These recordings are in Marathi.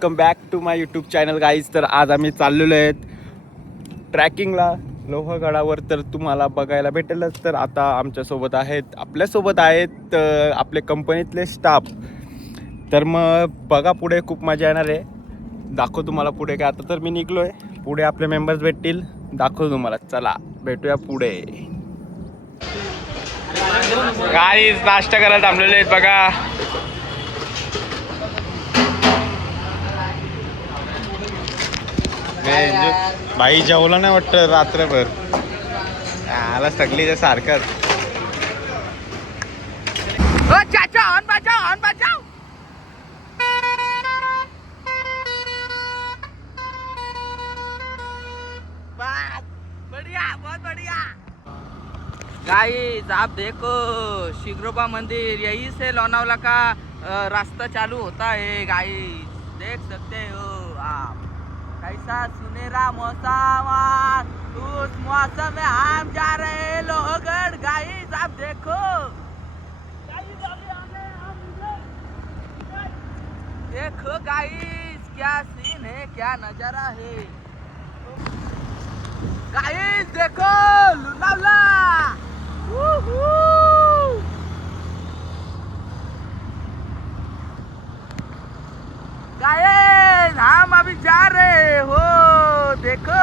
Welcome back to my YouTube channel guys. तर आज आम्ही चाललेलो आहेत ट्रॅकिंगला लोहगडावर. तर तुम्हाला बघायला भेटेलच. तर आता आपल्यासोबत आहेत आपले कंपनीतले स्टाफ. तर मग बघा पुढे खूप मजा येणार आहे. दाखव तुम्हाला पुढे काय. आता तर मी निघलो आहे, पुढे आपले मेंबर्स भेटतील, दाखव तुम्हाला. चला भेटूया पुढे. गाईज नाश्ता करायला थांबलेले आहेत बघा. भाई जेवला नाही वाटतं रात्रभर. आला सगळी सारखंच. गाइस आप देखो शिग्रोबा मंदिर, यही से लोनावला का रास्ता चालू होता है गाइस, देख सकते हो आप। कैसा सुनहरा मौसम, उस मौसम में हम जा रहे हैं लोहगढ़ गाइस, आप देखो। देखो गाइस क्या सीन है, क्या नजारा है गाइस, देखो लोनावला। गाइस हम अभी जा रहे हो, देखो।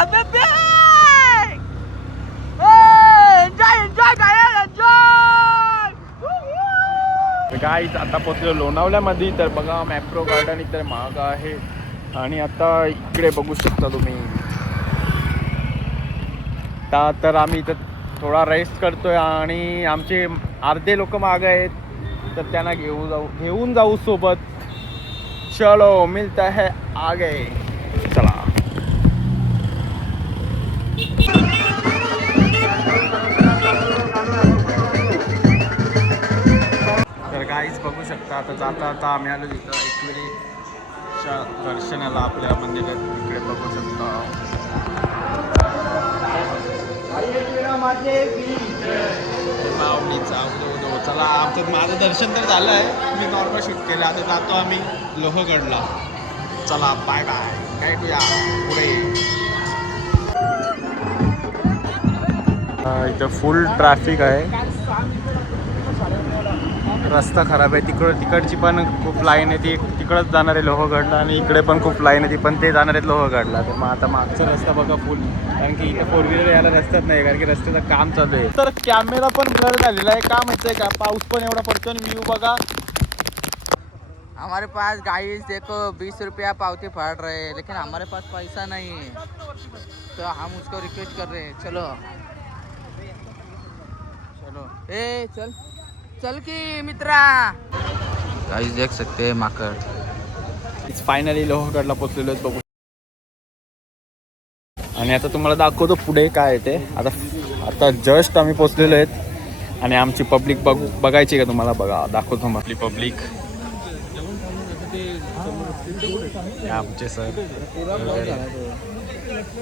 अबे एन्जॉय गाइस, एन्जॉय। गाईज आता पोचलो लोणावल्यामध्ये. तर बघा मॅप्रो गार्डन इथे महाग आहे. आणि आता इकडे बघू शकता तुम्ही. तर आम्ही इथं थोडा रेस्ट करतोय आणि आमचे अर्धे लोक मागं आहेत, तर त्यांना घेऊन जाऊ सोबत. चलो मिलता है आगे, चला. तर गाईज बघू शकता आता जाता आम्ही आलो तिथं एकविरेच्या दर्शनाला आपल्या मंदिरात. इकडे बघू शकता. चला आमचं माझं दर्शन तर झालं आहे. मी नॉर्मल शूट केलं. आता जातो आम्ही लोहगडला. चला बाय बाय, काय करूया पुढे. इथं फुल ट्रॅफिक आहे. रस्ता खराब आहे. तिकडची पण खूप लाईन आहे. ती तिकडंच जाणार आहे लोहगडला, आणि इकडे पण खूप लाईन आहे ती पण ते जाणार आहेत लोहगडला. तर मग आता मागचा रस्ता बघा फुल, कारण की इथे 4 व्हीलर यायला रस्ताच नाही, कारण की रस्त्याचं काम चालू आहे. तर कॅमेरा पण ब्लर झालेला आहे. का माहिती आहे का, पाऊस पण एवढा पडतो आणि व्ह्यू बघा. हमारे पास गाइस देखो 20 रुपया पावती फाड़ रहे हैं, लेकिन हमारे पास पैसा नहीं है, तो हम उसको रिक्वेस्ट कर रहे हैं, चलो चलो ए चल चल की मित्रा। गाइस देख सकते हैं माकड़. फायनली लोहगडला पोचलेलो बघू. आणि आता तुम्हाला दाखवतो पुढे काय आहे ते. आता जस्ट आम्ही पोचलेलो आहेत आणि आमची पब्लिक बघायची का तुम्हाला. बघा दाखवतो आपली पब्लिक. आमचे सर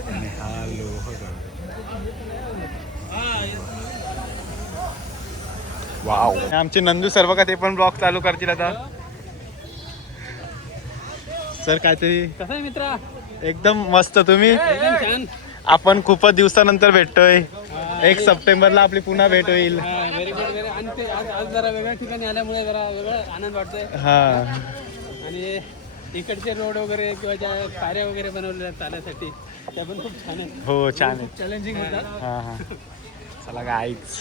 आणि हा लोहगड. वाव. आमचे नंदू सर बघा, ते पण ब्लॉग चालू करतील आता. सर काहीतरी कसं आहे मित्रा, एकदम मस्त. तुम्ही आपण खूपच दिवसानंतर भेटतोय. 1 सप्टेंबरला आपली पुन्हा भेट होईल. Very good. आणि आज जरा वेगळ्या ठिकाणी आल्यामुळे जरा वेगळा आनंद वाटतोय. हा, आणि इकडचे रोड वगैरे किंवा ज्या पायऱ्या वगैरे बनवलेल्या चालण्यासाठी त्या पण खूप छान आहेत. हो छान आहे. चॅलेंजिंग होतात. हा हा, चला guys.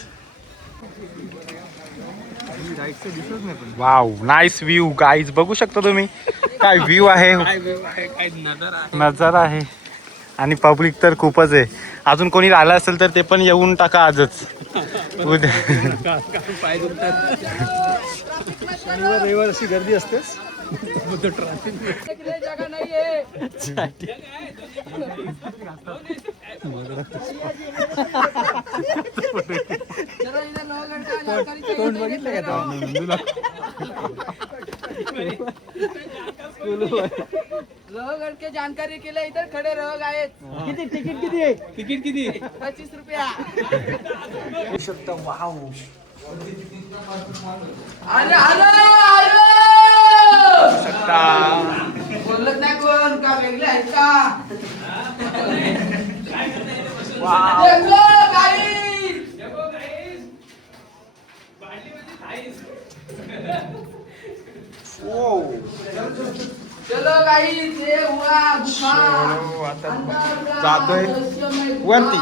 Wow, nice view guys. बघू शकता तुम्ही काय व्ह्यू आहे, नजारा आहे. आणि पब्लिक तर खूपच आहे. अजून कोणी राहिलं असेल तर ते पण येऊन टाका आजच. उद्या पाय दुखतात. शनिवार रविवार अशी गर्दी असतेच. जगह नहीं है. तोंड बघितलं का लोहगढ़ के जानकारी के लिए इधर खड़े रहो गाइस. किती तिकीट किती आहे? टिकट किती? 25 रुपया. शकता. वाव, आलं आलं आलं शकता बोलत नाही कोण का वेगळे आहेत का वाव. देखो गाईस चलो गाईस ये हुआ गुफा चलो, आता अंदर का जातोय रहस्यमय गुफा. वरती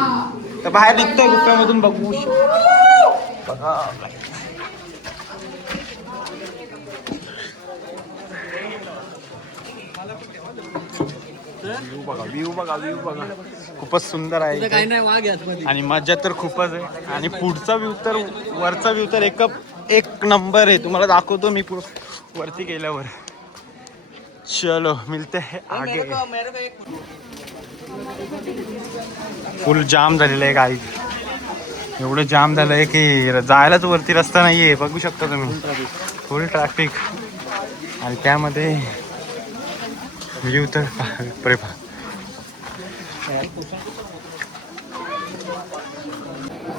तर बाहेर निघतोय गुफामधून बघू बघा. व्ह्यू बघा व्ह्यू बघा व्ह्यू बघा खूपच सुंदर आहे काही इथे. नाही वाघ यात मध्ये. आणि मजा तर खूपच आहे आणि पुढचा व्ह्यू तर वरचा व्ह्यू तर एक नंबर आहे. तुम्हाला दाखवतो मी वरती गेल्यावर. चलो मिलते हैं आगे. मेरे को एक फुल जाम झालेलं आहे गाडी. एवढं जाम झालंय की जायलाच वरती रस्ता नाहीये. बघू शकता तुम्ही फुल ट्रॅफिक आणि त्यामध्ये व्ह्यू तर बापरे बाप.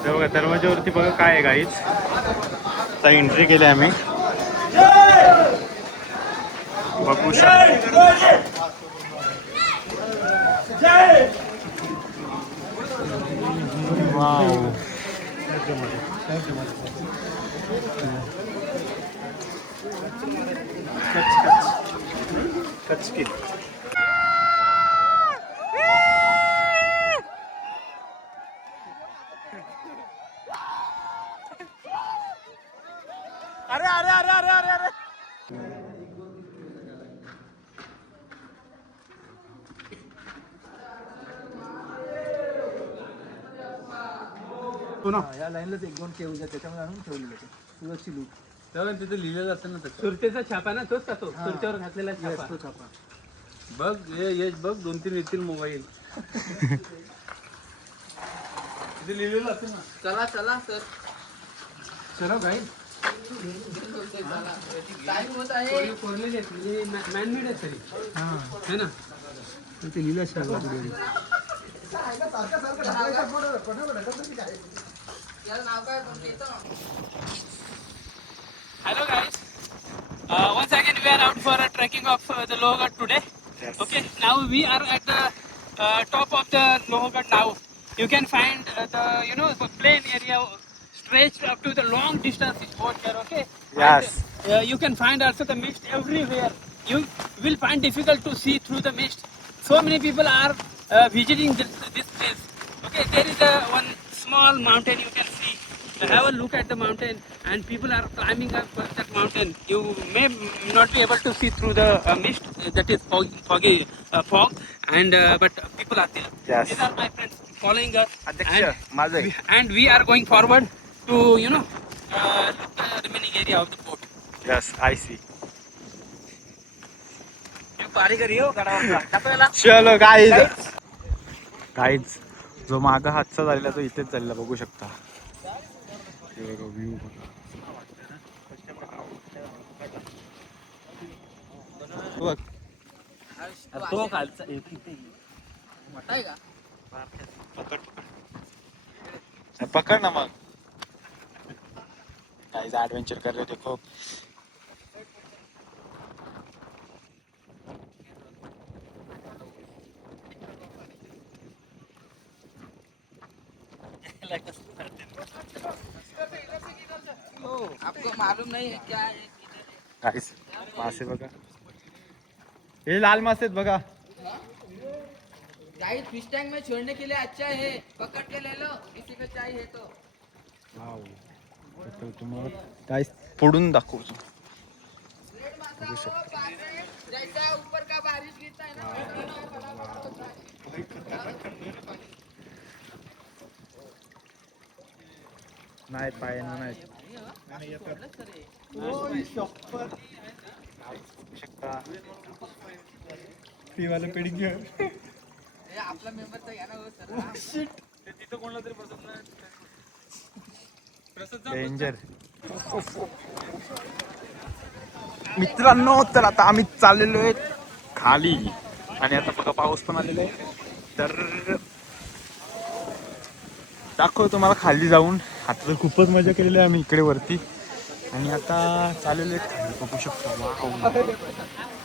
तर बघा दरवाज्यावरती बघा काय आहे गाईच. आता एंट्री केली आम्ही. बघू शकता वाव. कचकी. अरे अरे अरे अरे अरे अरे या लाईनलाच एक दोन केव त्याच्यामध्ये आणून ठेवलेले सुरक्षित लूट. तेव्हा तिथे लिहिलेलं असतं ना सुरतेचा छापा ना तोच का तो सुरतेवर घातलेला छापा तो छापा. बघ ये बघ 2-3 येतील मोबाईल तिथे लिहिलेलं असतं ना. चला चला सर चलो काही टाइम होत आहे कोरलेले आहेत म्हणजे मॅनमेड आहेत तरी है ना. ते लिहिलं असतं याला नाव काय तुमचं इथं Hello guys, once again we are out for a trekking of the Lohgad today. Yes. Okay, now we are at the top of the Lohgad now. You can find the plain area stretched up to the long distance is over here. Okay. Yes. And, you can find also the mist everywhere. You will find difficult to see through the mist. So many people are visiting this place. Okay, there is one small mountain you can see. Have a look at the mountain, and people are climbing up that mountain. You may not be able to see through the mist that is foggy fog, and but people are there. Yes. These are my friends following us, अध्यक्ष माझं आहे. and we are going forward to look the remaining area of the boat. Yes I see. पारी करियो गडावर चलो गाईज गाईज जो मागा हातचा झालेला तो इथेच झालेला बघू शकता. हे बघा व्ह्यू बघ. तो खालचा मोठा आहे का पकड ना मग. गाईज ऍडव्हेंचर कर रहे देखो. आपको मालूम नहीं है क्या है गाईज मासे बघा. हे लाल मासे आहेत बघा. गाइस फिश टैंक में छोड़ने के लिए अच्छा है पकड़ के ले लो किसी को चाहिए तो वाव. तर तुम्हाला काय फोडून दाखवतो. बघू शकता. जैसा ऊपर का बारिश गिरता है ना नाही पायानं नाही. वाला पेडी घ्या. हे आपला मेंबर तर घ्या ना हो सर तिथं कोणला तरी प्रसाद डेंजर. मित्रांनो तर आता आम्ही चाललेलो आहे खाली आणि आता बघा पाऊस पण आलेला आहे. तर दाखव तुम्हाला खाली जाऊन आता तर खूपच मजा केलेली आहे आम्ही इकडे वरती आणि आता चाललेले खाली बघू शकतो. वाव.